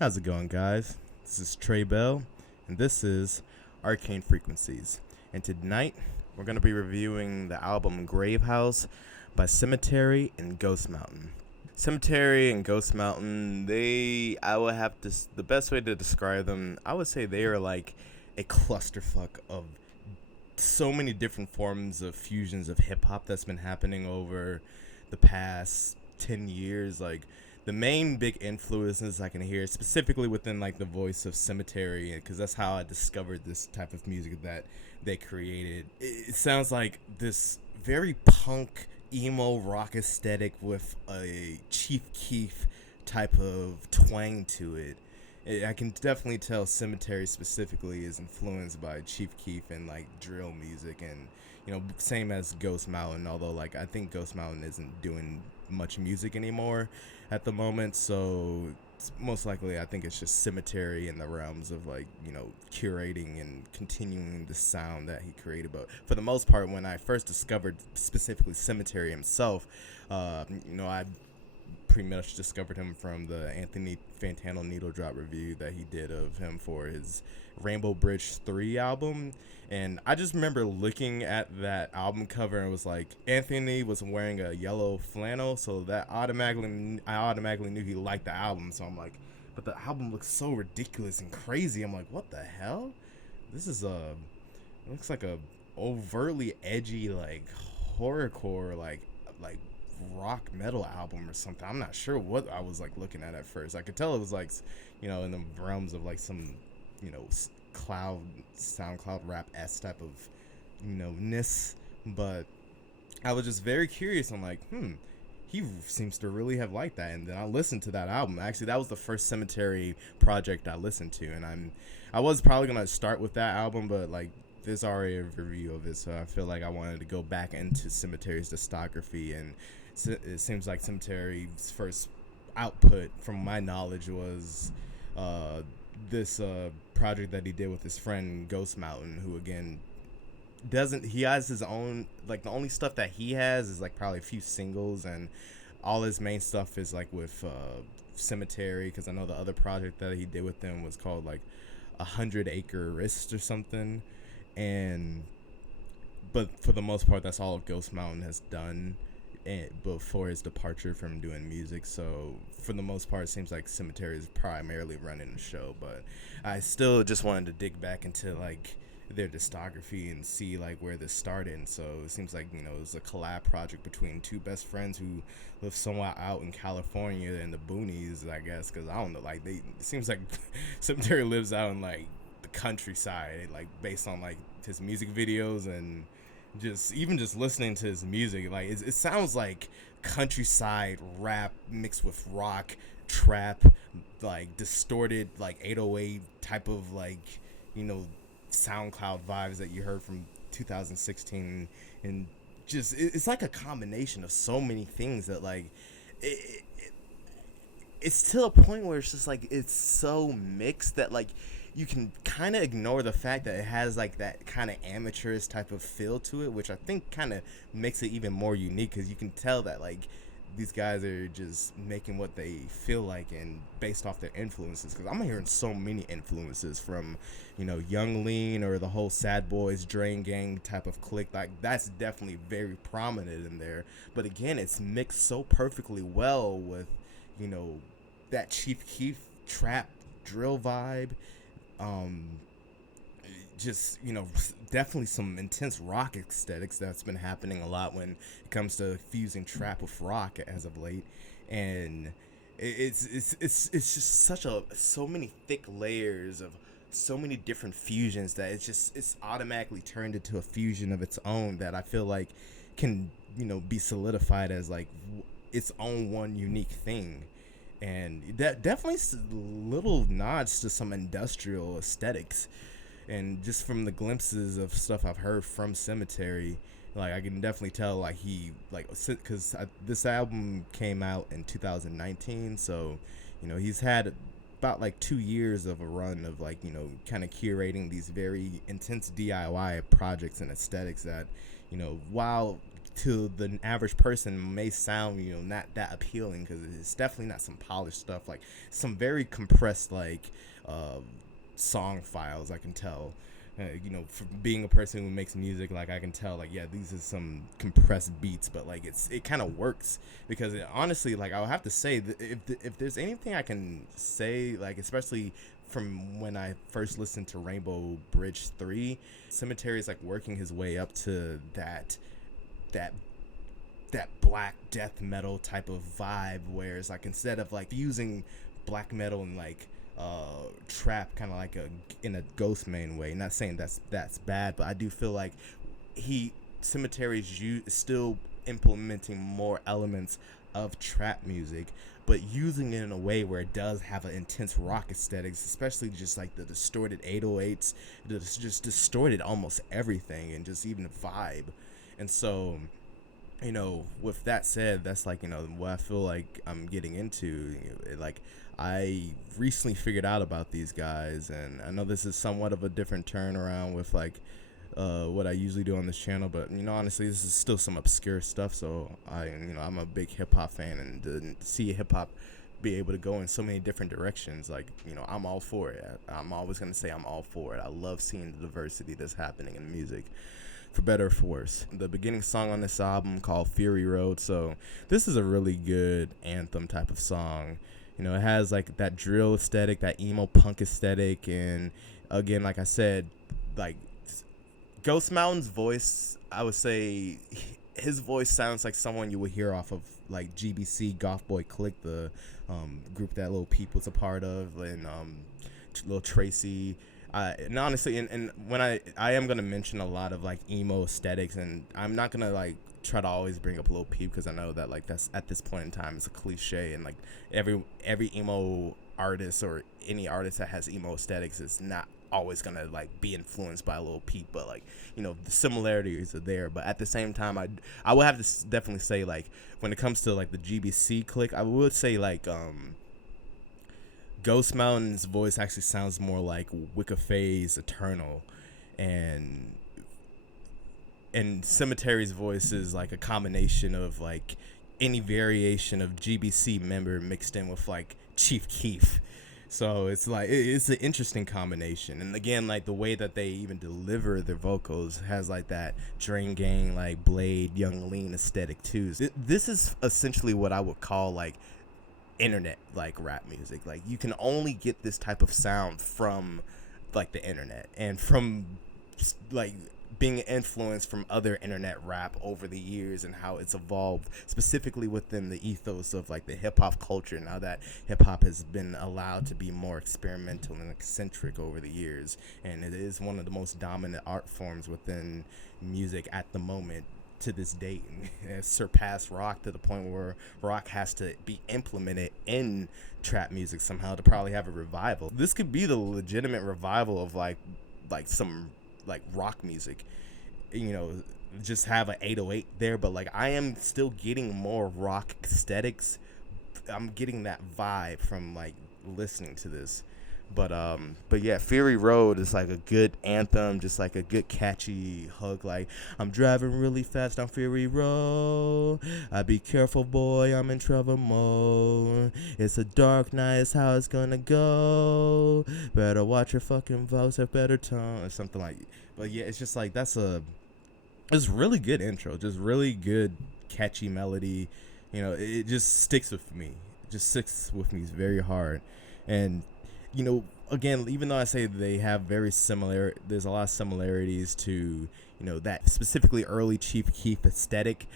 How's it going, guys? This is Trey Bell, and this is Arcane Frequencies. And tonight, we're going to be reviewing the album Gravehouse by Sematary and Ghost Mountain. Sematary and Ghost Mountain, I would have to, the best way to describe them, I would say they are like a clusterfuck of so many different forms of fusions of hip hop that's been happening over the past 10 years. Like, the main big influences I can hear, specifically within like the voice of Cemetery, because that's how I discovered this type of music that they created. It sounds like this very punk, emo rock aesthetic with a Chief Keef type of twang to it. I can definitely tell Cemetery specifically is influenced by Chief Keef and like drill music, and same as Ghost Mountain. Although like I think Ghost Mountain isn't doing much music anymore at the moment, so most likely I think it's just Cemetery in the realms of like curating and continuing the sound that he created. But for the most part, when I first discovered specifically Cemetery himself, I pretty much discovered him from the Anthony Fantano Needle Drop review that he did of him for his Rainbow Bridge 3 album. And I just remember looking at that album cover and was like, Anthony was wearing a yellow flannel, so that I automatically knew he liked the album. So I'm like, but the album looks so ridiculous and crazy. I'm like, what the hell? This is it looks like a overtly edgy like horrorcore like rock metal album or something. I'm not sure what I was like looking at first. I could tell it was like in the realms of like some cloud SoundCloud rap s type of ness, but I was just very curious. I'm like, he seems to really have liked that. And then I listened to that album. Actually, that was the first Cemetery project I listened to, and I was probably gonna start with that album, but like there's already a review of it, so I feel like I wanted to go back into Cemetary's discography. And it seems like Cemetary's first output, from my knowledge, was this project that he did with his friend Ghost Mountain, who again he has his own, like the only stuff that he has is like probably a few singles, and all his main stuff is like with Cemetery, because I know the other project that he did with them was called like 100 Acre Wrist or something. And but for the most part, that's all Ghost Mountain has done before his departure from doing music. So for the most part, it seems like Cemetery is primarily running the show. But I still just wanted to dig back into like their discography and see like where this started. And so it seems like it was a collab project between two best friends who live somewhat out in California in the boonies, I guess, because I don't know, like it seems like Cemetery lives out in like the countryside, like based on like his music videos, and just listening to his music, like it sounds like countryside rap mixed with rock, trap, like distorted like 808 type of like SoundCloud vibes that you heard from 2016. And just it's like a combination of so many things that like it, it's to a point where it's just like it's so mixed that like you can kind of ignore the fact that it has like that kind of amateurish type of feel to it, which I think kind of makes it even more unique, because you can tell that like these guys are just making what they feel like and based off their influences. Because I'm hearing so many influences from Young Lean or the whole Sad Boys Drain Gang type of clique. Like that's definitely very prominent in there, but again, it's mixed so perfectly well with that Chief Keef trap drill vibe. Just definitely some intense rock aesthetics that's been happening a lot when it comes to fusing trap with rock as of late. And it's just so many thick layers of so many different fusions that it's automatically turned into a fusion of its own that I feel like can be solidified as like its own one unique thing. And that definitely little nods to some industrial aesthetics. And just from the glimpses of stuff I've heard from Cemetery, like I can definitely tell like he like, because this album came out in 2019, so he's had about like 2 years of a run of like kind of curating these very intense DIY projects and aesthetics that while to the average person may sound, not that appealing, because it's definitely not some polished stuff, like some very compressed, like song files. I can tell, from being a person who makes music, like I can tell, like, yeah, these are some compressed beats, but like it kind of works, because honestly, like, I'll have to say that if there's anything I can say, like, especially from when I first listened to Rainbow Bridge 3, Sematary is like working his way up to that black death metal type of vibe, where it's like, instead of like fusing black metal and like trap, kind of like in a Ghost main way. Not saying that's bad, but I do feel like Sematary's still implementing more elements of trap music, but using it in a way where it does have an intense rock aesthetics, especially just like the distorted 808s, just distorted almost everything, and just even the vibe. And so, with that said, that's like, what I feel like I'm getting into. Like, I recently figured out about these guys, and I know this is somewhat of a different turnaround with like what I usually do on this channel, but honestly, this is still some obscure stuff. So I'm a big hip hop fan, and to see hip hop be able to go in so many different directions, like, I'm all for it. I'm always gonna say I'm all for it. I love seeing the diversity that's happening in music, for better or for worse. The beginning song on this album, called Fury Road, so this is a really good anthem type of song. It has like that drill aesthetic, that emo punk aesthetic, and again, like I said, like, Ghost Mountain's voice, I would say his voice sounds like someone you would hear off of like GBC, Goth Boy Click, the group that Lil Peep was a part of, and Lil Tracy. And honestly, and when I am gonna mention a lot of like emo aesthetics, and I'm not gonna like try to always bring up Lil Peep, because I know that like that's, at this point in time, it's a cliche, and like every emo artist, or any artist that has emo aesthetics, is not always gonna like be influenced by Lil Peep, but like, the similarities are there. But at the same time, I would have to definitely say, like, when it comes to like the GBC clique, I would say like Ghost Mountain's voice actually sounds more like Wicca Faye's Eternal, and Sematary's voice is like a combination of like any variation of GBC member mixed in with like Chief Keef. So it's like, it's an interesting combination. And again, like, the way that they even deliver their vocals has like that Drain Gang, like Blade, Young Lean aesthetic too. This is essentially what I would call like internet like rap music. Like, you can only get this type of sound from like the internet, and from like being influenced from other internet rap over the years, and how it's evolved specifically within the ethos of like the hip hop culture, now that hip hop has been allowed to be more experimental and eccentric over the years, and it is one of the most dominant art forms within music at the moment to this date, and has surpassed rock to the point where rock has to be implemented in trap music somehow to probably have a revival. This could be the legitimate revival of like some like rock music, just have an 808 there, but like, I am still getting more rock aesthetics. I'm getting that vibe from like listening to this. But yeah, Fury Road is like a good anthem, just like a good catchy hook. Like, I'm driving really fast on Fury Road. I be careful, boy, I'm in trouble mode. It's a dark night, it's how it's gonna go. Better watch your fucking voice, have better tone, or something like. But yeah, it's just like, it's really good intro, just really good catchy melody. It just sticks with me. It just sticks with me very hard. And again, even though I say they have there's a lot of similarities to, that specifically early Chief Keef aesthetic,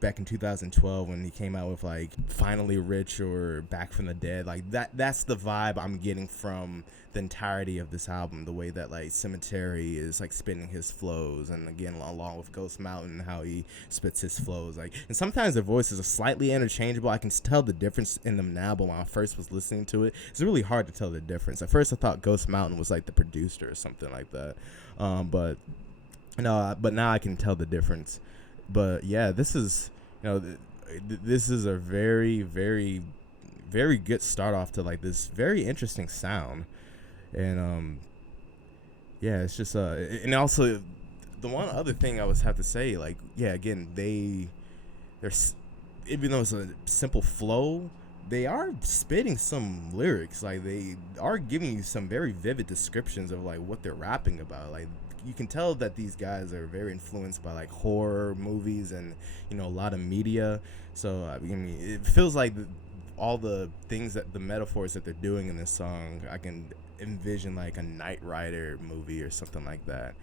back in 2012 when he came out with like Finally Rich or Back from the Dead. Like, that's the vibe I'm getting from the entirety of this album, the way that like Sematary is like spitting his flows, and again, along with Ghost Mountain, how he spits his flows. Like, and sometimes their voices are slightly interchangeable. I can tell the difference in them now, but when I first was listening to it, it's really hard to tell the difference. At first I thought Ghost Mountain was like the producer or something like that, but now I can tell the difference. But yeah, this is this is a very, very, very good start off to like this very interesting sound. And yeah, it's just and also the one other thing I was have to say, like, yeah, again, even though it's a simple flow, they are spitting some lyrics. Like, they are giving you some very vivid descriptions of like what they're rapping about. Like, you can tell that these guys are very influenced by like horror movies and a lot of media. So I mean, it feels like all the things that the metaphors that they're doing in this song, I can envision like a Knight Rider movie or something like that.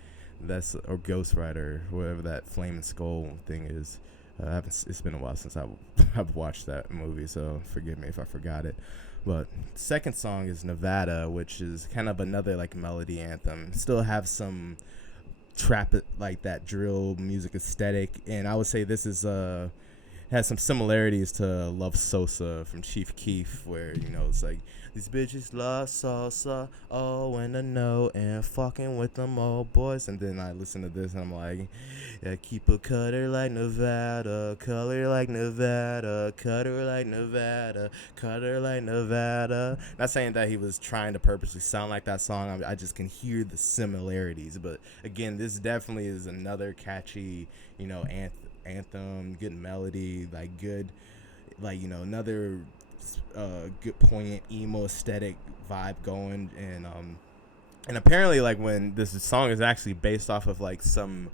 Or Ghost Rider, whatever that Flame and Skull thing is. It's been a while since I've watched that movie, so forgive me if I forgot it. But second song is Nevada, which is kind of another like melody anthem. Still have some trap like that drill music aesthetic, and I would say this is has some similarities to Love Sosa from Chief Keef, where it's like, these bitches love salsa, oh, and I know, and fucking with them old boys. And then I listen to this and I'm like, yeah, keep a cutter like Nevada, color like Nevada, cutter like Nevada, cutter like Nevada. Not saying that he was trying to purposely sound like that song. I just can hear the similarities. But again, this definitely is another catchy, anthem, good melody, like good, like another good poignant emo aesthetic vibe going. And apparently, like, when this song is actually based off of like some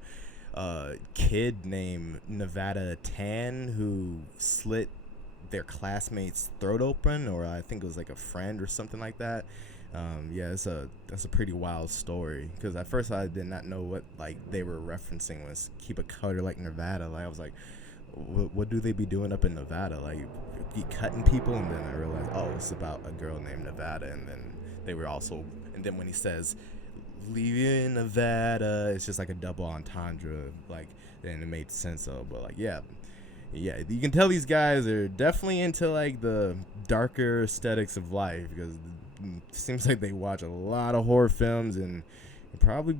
kid named Nevada Tan who slit their classmate's throat open, or I think it was like a friend or something like that. Yeah, that's a pretty wild story, because at first I did not know what like they were referencing was keep a color like Nevada. Like, I was like, what do they be doing up in Nevada? Like, be cutting people? And then I realized, oh, it's about a girl named Nevada. And then and then when he says leave you in Nevada, it's just like a double entendre, like, and it made sense of. But like, yeah, you can tell these guys are definitely into like the darker aesthetics of life, because it seems like they watch a lot of horror films and probably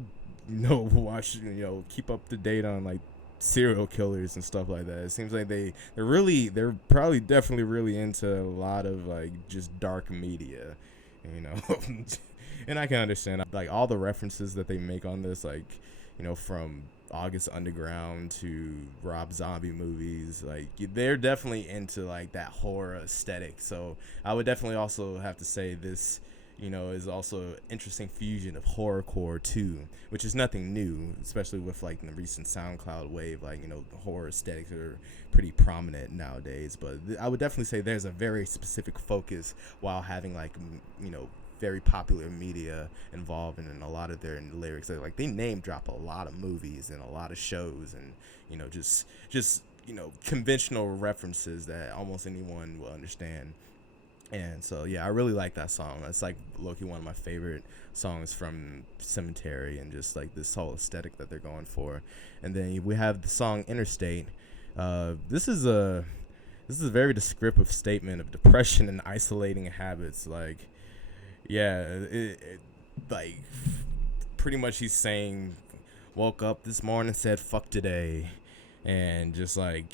watch keep up to date on like serial killers and stuff like that. It seems like they're probably definitely really into a lot of like just dark media, and I can understand like all the references that they make on this, like from August Underground to Rob Zombie movies. Like, they're definitely into like that horror aesthetic. So I would definitely also have to say this is also an interesting fusion of horrorcore too, which is nothing new, especially with like the recent SoundCloud wave. Like, the horror aesthetics are pretty prominent nowadays. But I would definitely say there's a very specific focus while having like very popular media involved in a lot of their lyrics. Like, they name drop a lot of movies and a lot of shows, and just conventional references that almost anyone will understand. And so, yeah, I really like that song. It's like low-key one of my favorite songs from Sematary, and just like this whole aesthetic that they're going for. And then we have the song Interstate. This is a very descriptive statement of depression and isolating habits. like like pretty much he's saying, woke up this morning, said fuck today, and just talking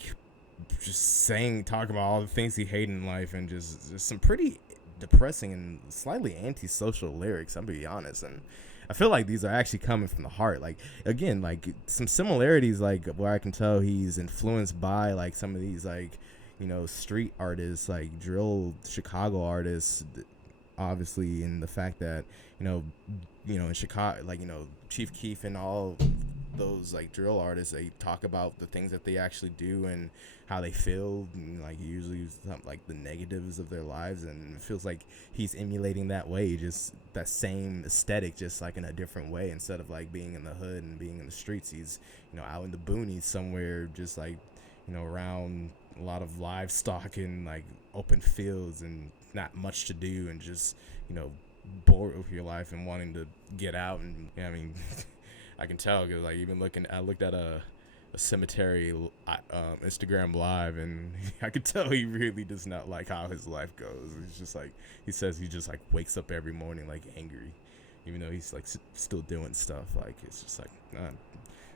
about all the things he hated in life, and just some pretty depressing and slightly antisocial lyrics, I'm gonna be honest. And I feel like these are actually coming from the heart. Like, again, like some similarities, like where I can tell he's influenced by like some of these like street artists, like drill Chicago artists, obviously, in the fact that in Chicago, like Chief Keef and all those like drill artists, they talk about the things that they actually do and how they feel, and like usually like the negatives of their lives, and it feels like he's emulating that way, just that same aesthetic, just like in a different way. Instead of like being in the hood and being in the streets, he's out in the boonies somewhere, just like around a lot of livestock and like open fields and not much to do, and just bored with your life and wanting to get out. And I mean I can tell, because like I looked at a Cemetery Instagram live, and I could tell he really does not like how his life goes. It's just like, he says he just like wakes up every morning like angry, even though he's like still doing stuff. Like, it's just like,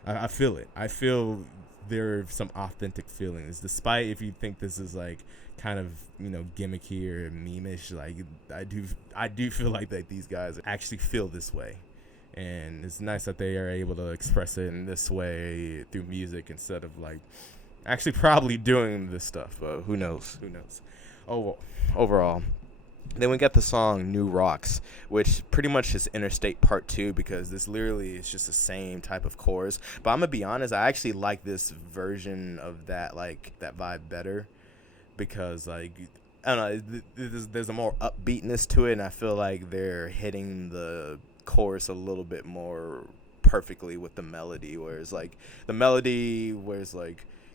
I feel it. I feel there are some authentic feelings, despite if you think this is like kind of gimmicky or meme-ish. Like, I do feel like that these guys actually feel this way. and it's nice that they are able to express it in this way through music instead of like actually probably doing this stuff. But who knows? Who knows? Oh, overall. Then we got the song New Rocks, which pretty much is Interstate Part 2 because this literally is just the same type of chorus. But I'm going to be honest, I actually like this version of that, like, that vibe better because, like, I don't know, there's a more upbeatness to it, and I feel like they're hitting the chorus a little bit more perfectly with the melody, whereas, like,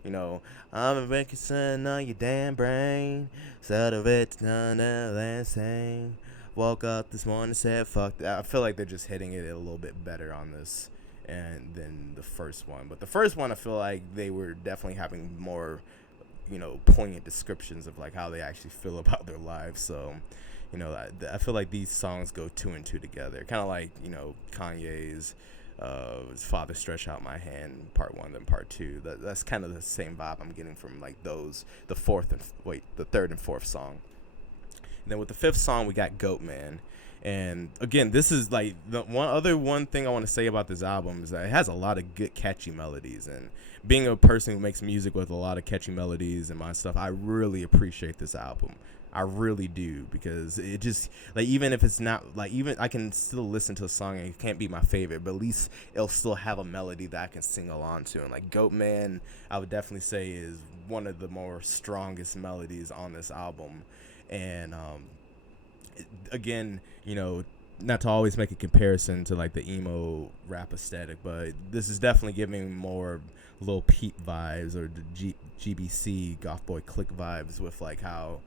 you know, I'm a record son on your damn brain. Set of it's none of that same. Woke up this morning and said, fuck that. I feel like they're just hitting it a little bit better on this and than the first one. But the first one, I feel like they were definitely having more, you know, poignant descriptions of like how they actually feel about their lives. So, you know, I feel like these songs go two and two together. Kind of like, you know, Kanye's Father Stretch Out My Hand Part 1 then Part 2. That's kind of the same vibe I'm getting from like those the third and fourth song. And then with the fifth song we got Goat Man. And again, this is like the one thing I want to say about this album is that it has a lot of good catchy melodies, and being a person who makes music with a lot of catchy melodies and my stuff, I really appreciate this album. I really do, because it just, like, even if it's not, like, even I can still listen to a song and it can't be my favorite, but at least it'll still have a melody that I can sing along to. And like Goat Man, I would definitely say is one of the more strongest melodies on this album. And again, you know, not to always make a comparison to like the emo rap aesthetic, but this is definitely giving more Lil Peep vibes or the GBC Goth Boy Click vibes with like how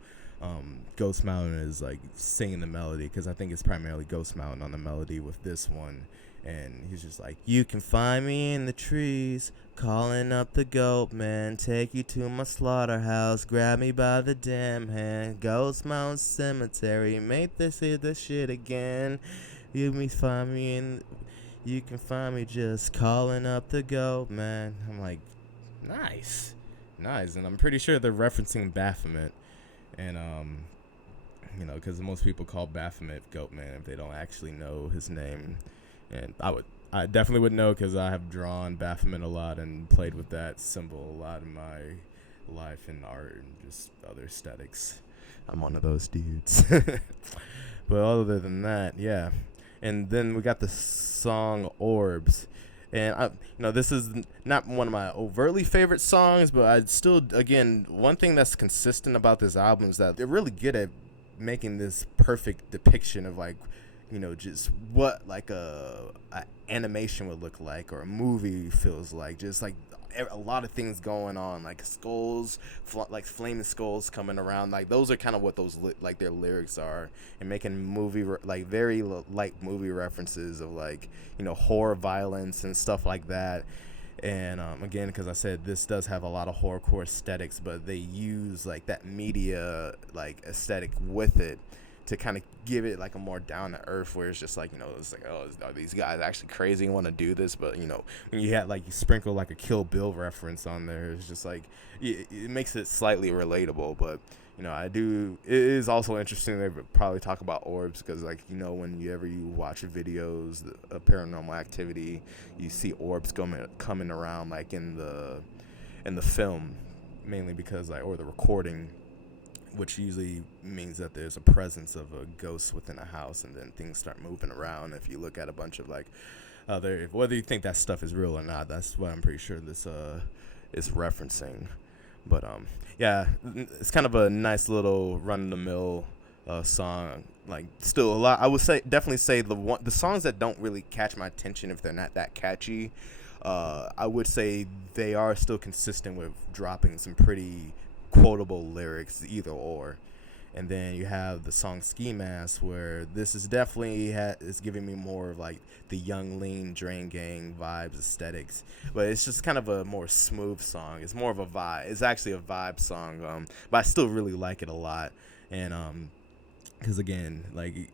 Ghost Mountain is like singing the melody, because I think it's primarily Ghost Mountain on the melody with this one. And he's just like, you can find me in the trees, calling up the goat man, take you to my slaughterhouse, grab me by the damn hand, Ghost Mountain Cemetery, make this shit again. You can find me just calling up the goat man. I'm like, nice. And I'm pretty sure they're referencing Baphomet. And you know, because most people call Baphomet Goatman if they don't actually know his name. And I definitely would know, because I have drawn Baphomet a lot and played with that symbol a lot in my life and art and just other aesthetics. I'm one of those dudes. But other than that, yeah. And then we got the song Orbs. And this is not one of my overtly favorite songs, but I still, again, one thing that's consistent about this album is that they're really good at making this perfect depiction of, like, you know, just what like a animation would look like, or a movie feels like. Just like a lot of things going on, like skulls, like flaming skulls coming around. Like those are kind of what those like their lyrics are, and making movie like very light movie references of, like, you know, horror, violence and stuff like that. And again, because I said this does have a lot of horrorcore aesthetics, but they use like that media like aesthetic with it to kind of give it like a more down to earth, where it's just like, you know, it's like, oh, are these guys actually crazy and want to do this? But, you know, when you had like, you sprinkle like a Kill Bill reference on there, it's just like it makes it slightly relatable. But, you know, it is also interesting. They probably talk about orbs, because, like, you know, whenever you watch videos of Paranormal Activity, you see orbs coming around like in the film, mainly because, like, or the recording, which usually means that there's a presence of a ghost within a house, and then things start moving around. If you look at a bunch of like whether you think that stuff is real or not, that's what I'm pretty sure this is referencing. But yeah, it's kind of a nice little run-of-the-mill song. Like, still a lot. I would definitely say the songs that don't really catch my attention, if they're not that catchy, I would say they are still consistent with dropping some pretty quotable lyrics, either or. And then you have the song Ski Mask, where this is definitely is giving me more of like the Young Lean Drain Gang vibes, aesthetics, but it's just kind of a more smooth song. It's more of a vibe. It's actually a vibe song, but I still really like it a lot. And because again, like,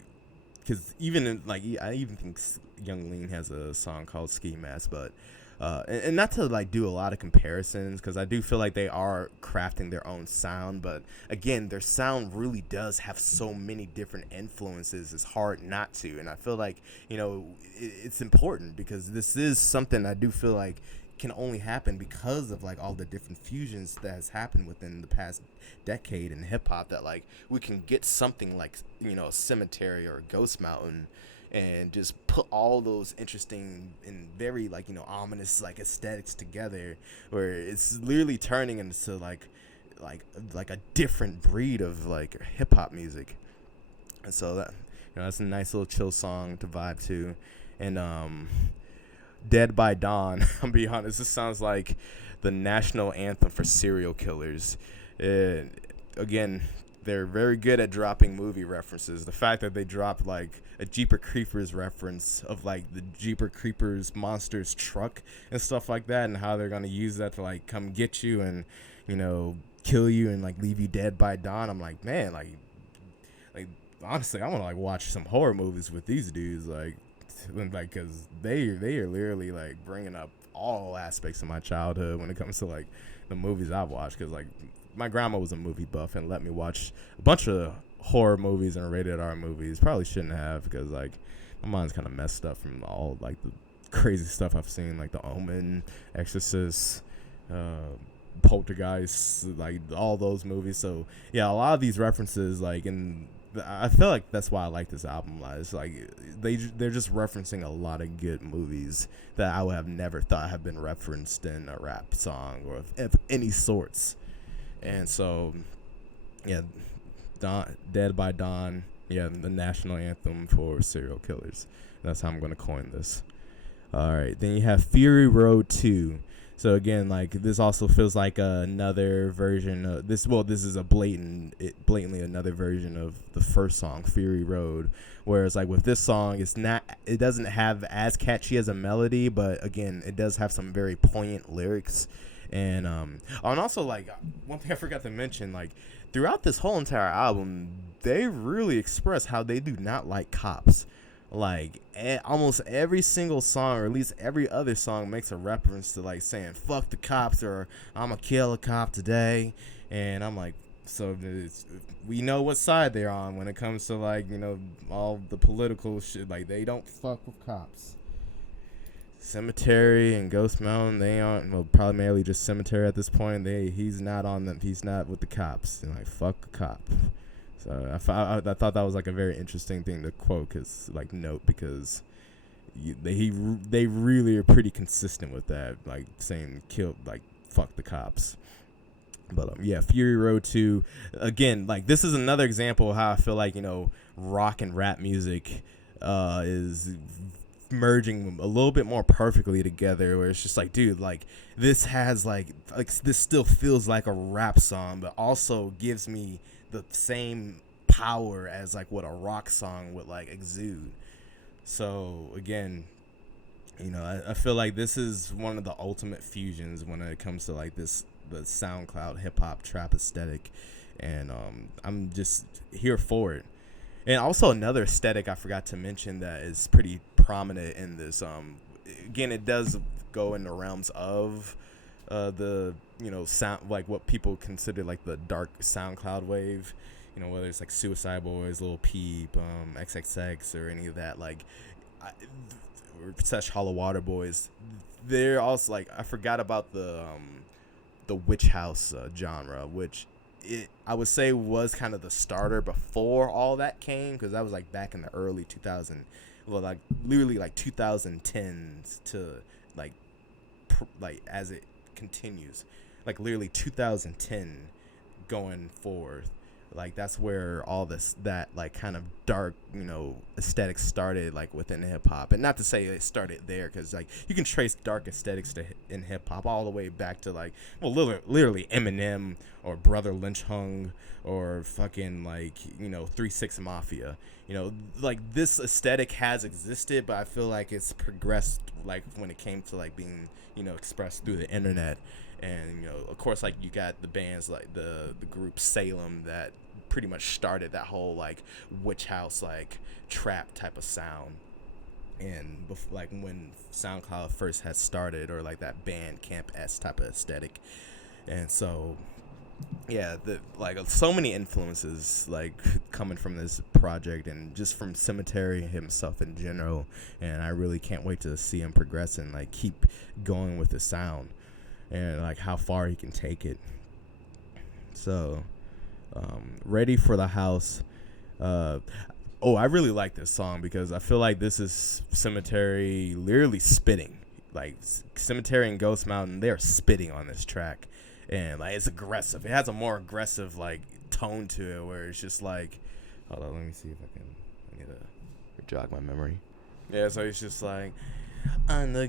because even in, like, I even think Young Lean has a song called Ski Mask, but and not to like do a lot of comparisons, because I do feel like they are crafting their own sound, but again, their sound really does have so many different influences. It's hard not to, and I feel like, it's important, because this is something I do feel like can only happen because of like all the different fusions that has happened within the past decade in hip hop, that like we can get something like, Cemetery or Ghost Mountain, and just put all those interesting and very like, ominous like aesthetics together, where it's literally turning into like a different breed of like hip hop music. And so that, that's a nice little chill song to vibe to. And Dead by Dawn, I'll be honest, this sounds like the national anthem for serial killers. Again, they're very good at dropping movie references. The fact that they dropped like a Jeepers Creepers reference of like the Jeepers Creepers monsters truck and stuff like that, and how they're gonna use that to like come get you and, kill you and like leave you dead by dawn. I'm like, man, like honestly, I want to like watch some horror movies with these dudes, like because they are literally like bringing up all aspects of my childhood when it comes to like the movies I've watched, because like my grandma was a movie buff and let me watch a bunch of horror movies and rated R movies. Probably shouldn't have, because like my mind's kind of messed up from all like the crazy stuff I've seen, like The Omen, Exorcist, Poltergeist, like all those movies. So yeah, a lot of these references, like, and I feel like that's why I like this album. It's like they're just referencing a lot of good movies that I would have never thought have been referenced in a rap song or of any sorts. And so, yeah, Dead by Dawn, yeah, the national anthem for serial killers. That's how I'm going to coin this. All right, then you have Fury Road 2. So again, like this also feels like another version of this. Well, this is a blatantly another version of the first song, Fury Road. Whereas like with this song, it doesn't have as catchy as a melody, but again, it does have some very poignant lyrics. And also like one thing I forgot to mention, like throughout this whole entire album, they really express how they do not like cops. Like almost every single song, or at least every other song, makes a reference to like saying "fuck the cops" or "I'ma kill a cop today." And I'm like, so we know what side they're on when it comes to like, all the political shit. Like they don't fuck with cops. Cemetery and Ghost Mountain, they aren't. Well, primarily just Cemetery at this point. He's not on them. He's not with the cops. And like, fuck a cop. So I thought that was like a very interesting thing to quote, because they really are pretty consistent with that, like saying kill, like fuck the cops. But yeah, Fury Road 2, again, like this is another example of how I feel like rock and rap music is merging a little bit more perfectly together, where it's just like, dude, like this has like this still feels like a rap song, but also gives me the same power as like what a rock song would like exude. So again, I feel like this is one of the ultimate fusions when it comes to like the SoundCloud hip hop trap aesthetic, and I'm just here for it. And also another aesthetic I forgot to mention that is pretty prominent in this. Again, it does go in the realms of the sound, like what people consider like the dark SoundCloud wave. Whether it's like Suicide Boys, Lil Peep, XXX, or any of that, like or such Hollow Water Boys. They're also like, I forgot about the witch house genre, which I would say was kind of the starter before all that came, because that was like back in the early 2000, well, like literally like 2010s to like as it continues, like literally 2010 going forward. Like that's where all that like kind of dark aesthetic started, like within hip hop. And not to say it started there, because like you can trace dark aesthetics in hip hop all the way back to like, well, literally Eminem or Brother Lynch Hung or fucking like 3-6 Mafia. Like this aesthetic has existed, but I feel like it's progressed like when it came to like being expressed through the internet. And of course, like you got the bands like the group Salem that pretty much started that whole like witch house like trap type of sound. and like when SoundCloud first had started, or like that Bandcamp-esque type of aesthetic. And so yeah, like so many influences like coming from this project and just from Cemetery himself in general, and I really can't wait to see him progress and like keep going with the sound and like how far he can take it. So Ready for the House. I really like this song because I feel like this is Cemetery literally spitting. Like Cemetery and Ghost Mountain, they're spitting on this track, and like it's aggressive. It has a more aggressive like tone to it, where it's just like, hold on, let me see if I can get a jog my memory. Yeah, so it's just like, I'm the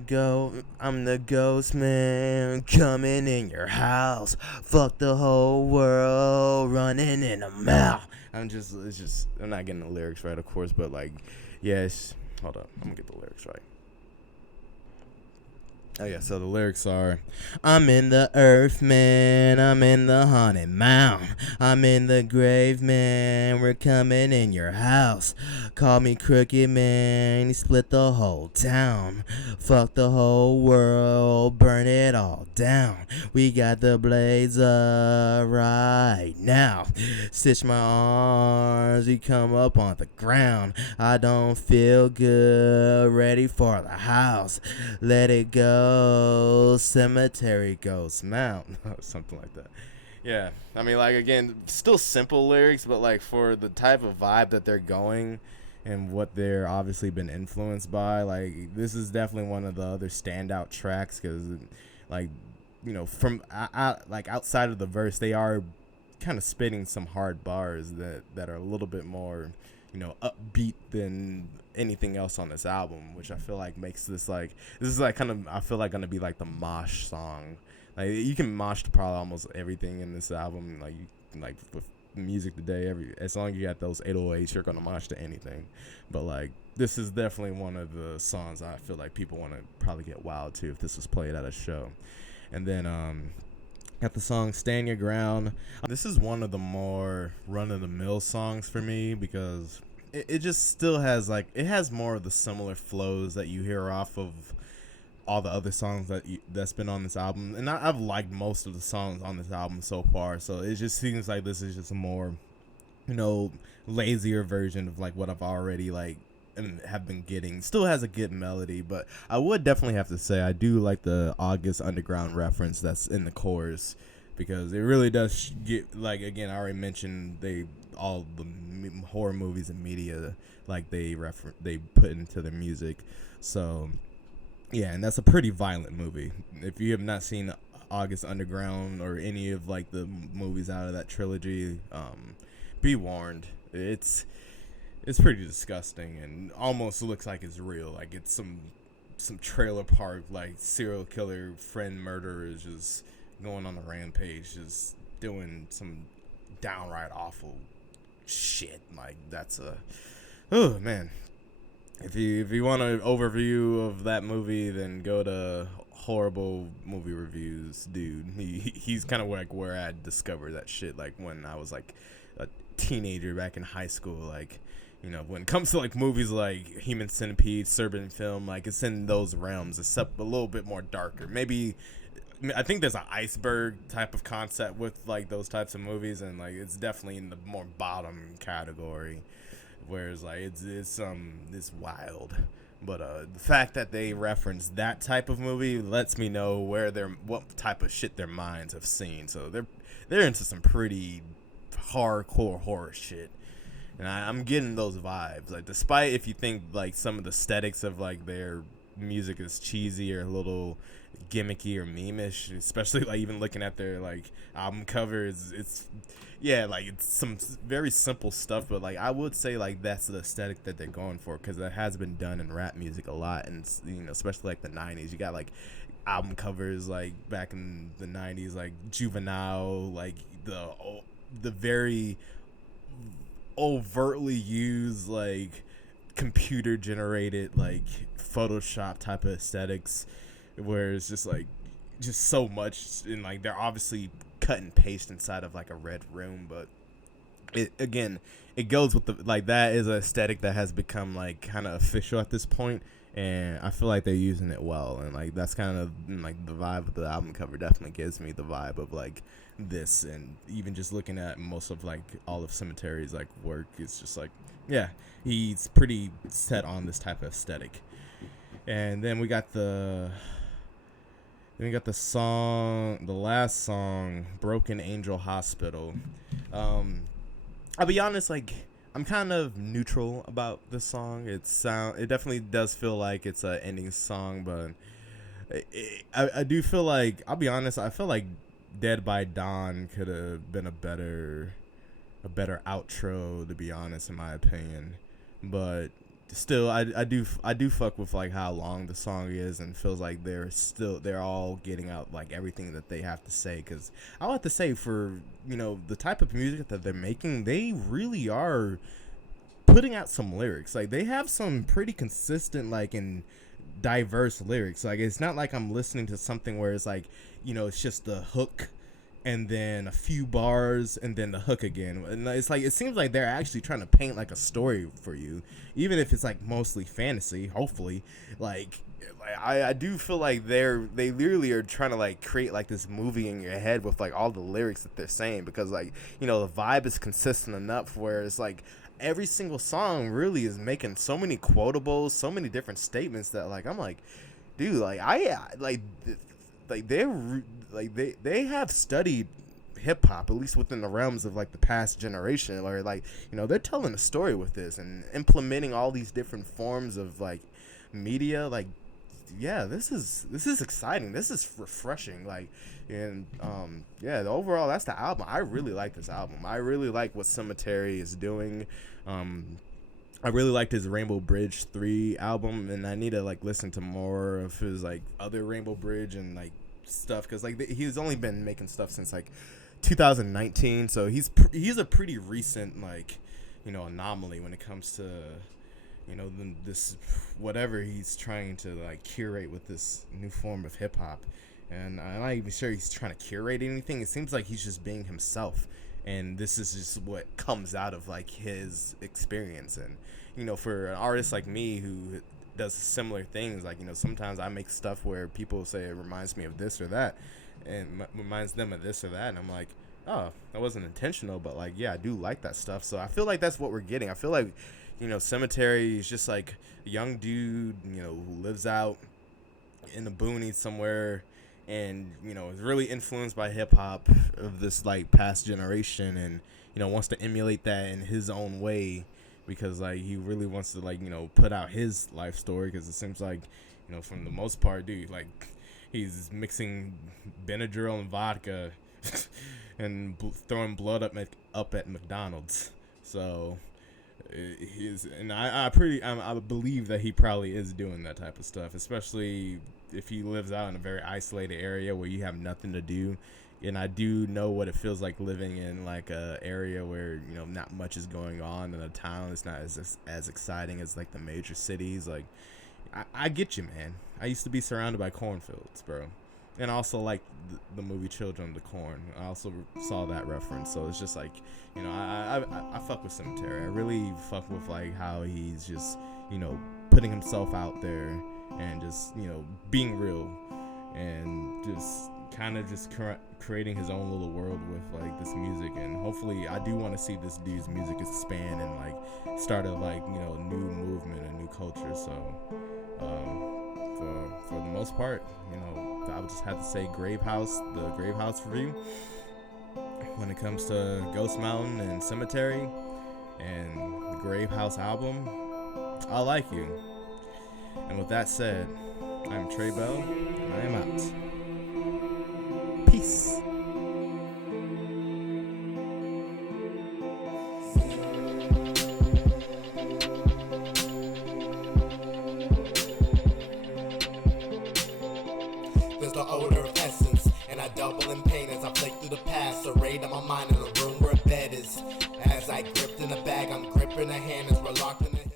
ghost man, coming in your house. Fuck the whole world, running in a mouth. I'm not getting the lyrics right, of course, but like, yes. Hold up, I'm gonna get the lyrics right. Oh yeah, so the lyrics are, I'm in the earth, man, I'm in the haunted mound, I'm in the grave, man, we're coming in your house. Call me crooked, man, he split the whole town. Fuck the whole world, burn it all down. We got the blades up right now. Stitch my arms, we come up on the ground. I don't feel good, ready for the house. Let it go. Cemetery Ghost Mountain. Something like that. Yeah. I mean, like, again, still simple lyrics, but like for the type of vibe that they're going and what they're obviously been influenced by, like, this is definitely one of the other standout tracks because, like, you know, from like outside of the verse, they are kind of spitting some hard bars that are a little bit more, you know, upbeat than anything else on this album, which I feel like makes this is like kind of, I feel like, gonna be like the mosh song. Like you can mosh to probably almost everything in this album. Like with music today, as long as you got those 808s, you're gonna mosh to anything. But like this is definitely one of the songs I feel like people want to probably get wild to if this was played at a show. And then got the song Stand Your Ground. This is one of the more run-of-the-mill songs for me because it just still has like, it has more of the similar flows that you hear off of all the other songs that's been on this album. And I've liked most of the songs on this album so far, so it just seems like this is just a more, you know, lazier version of like what I've already like and have been getting. Still has a good melody, but I would definitely have to say I do like the August Underground reference that's in the chorus, because it really does get, like, again, I already mentioned all the horror movies and media, like they put into their music. So yeah, and that's a pretty violent movie. If you have not seen August Underground or any of like the movies out of that trilogy, be warned. It's pretty disgusting and almost looks like it's real. Like it's some trailer park like serial killer friend murderers just going on a rampage, just doing some downright awful shit. Like that's oh man. If you want an overview of that movie, then go to Horrible Movie Reviews, dude. He's kind of like where I discovered that shit, like when I was like a teenager back in high school. Like, you know, when it comes to like movies like Human Centipede, Serbian Film, like it's in those realms, except a little bit more darker. Maybe I think there's an iceberg type of concept with like those types of movies, and like it's definitely in the more bottom category. Whereas like it's wild, but the fact that they reference that type of movie lets me know what type of shit their minds have seen. So they're into some pretty hardcore horror shit, and I'm getting those vibes. Like, despite if you think like some of the aesthetics of like their music is cheesy or a little gimmicky or meme-ish, especially like even looking at their like album covers, it's some very simple stuff, but like I would say like that's the aesthetic that they're going for, because it has been done in rap music a lot, and you know, especially like the 90s, you got like album covers like back in the 90s, like Juvenile, like the very overtly used like computer generated like Photoshop type of aesthetics, where it's just so much, and like they're obviously cut and paste inside of like a red room, but it goes with the, like, that is an aesthetic that has become like kind of official at this point, and I feel like they're using it well, and like that's kind of like the vibe of the album cover definitely gives me the vibe of like this, and even just looking at most of like all of Cematary's like work, it's just like, yeah, he's pretty set on this type of aesthetic. And then we got the song, the last song, Broken Angel Hospital. I'll be honest, like I'm kind of neutral about this song. It definitely does feel like it's a ending song, but I do feel like, I'll be honest, I feel like Dead by Dawn could have been a better outro, to be honest, in my opinion. But still, I do fuck with like how long the song is, and feels like they're all getting out like everything that they have to say. Because I'll have to say, for the type of music that they're making, they really are putting out some lyrics. Like they have some pretty consistent like and diverse lyrics. Like it's not like I'm listening to something where it's like it's just the hook and then a few bars and then the hook again. And it's like, it seems like they're actually trying to paint like a story for you, even if it's like mostly fantasy, hopefully. Like I do feel like they literally are trying to like create like this movie in your head with like all the lyrics that they're saying, because like the vibe is consistent enough where it's like every single song really is making so many quotables, so many different statements that like I'm like, dude, like they have studied hip hop, at least within the realms of like the past generation, or like they're telling a story with this and implementing all these different forms of like media. Like, yeah, this is exciting. This is refreshing. Like, and yeah, overall, that's the album. I really like this album. I really like what Sematary is doing. I really liked his Rainbow Bridge 3 album, and I need to like listen to more of his like other Rainbow Bridge and like stuff, because like he's only been making stuff since like 2019, so he's a pretty recent like anomaly when it comes to this whatever he's trying to like curate with this new form of hip hop. And I'm not even sure he's trying to curate anything. It seems like he's just being himself, and this is just what comes out of like his experience. And for an artist like me who does similar things, like sometimes I make stuff where people say it reminds me of this or that, and reminds them of this or that, and I'm like, oh, that wasn't intentional, but like, yeah, I do like that stuff. So I feel like that's what we're getting. I feel like Sematary is just like a young dude who lives out in the boonies somewhere, and is really influenced by hip hop of this like past generation, and wants to emulate that in his own way, because like he really wants to like put out his life story, because it seems like from the most part, dude, like he's mixing Benadryl and vodka and throwing blood up at McDonald's. So I believe that he probably is doing that type of stuff, especially if he lives out in a very isolated area where you have nothing to do. And I do know what it feels like living in like a area where not much is going on in a town. It's not as exciting as like the major cities. Like I get you, man. I used to be surrounded by cornfields, bro. And also like the movie Children of the Corn. I also saw that reference. So it's just like I fuck with Cemetery. I really fuck with like how he's just putting himself out there and just being real, and just kind of just creating his own little world with like this music. And hopefully I do want to see this dude's music expand and like start a like new movement, a new culture. So for the most part, I would just have to say the Grave House review when it comes to Ghost Mountain and Cemetery and the Grave House album. I like you. And with that said, I'm Trey Bell, and I am out.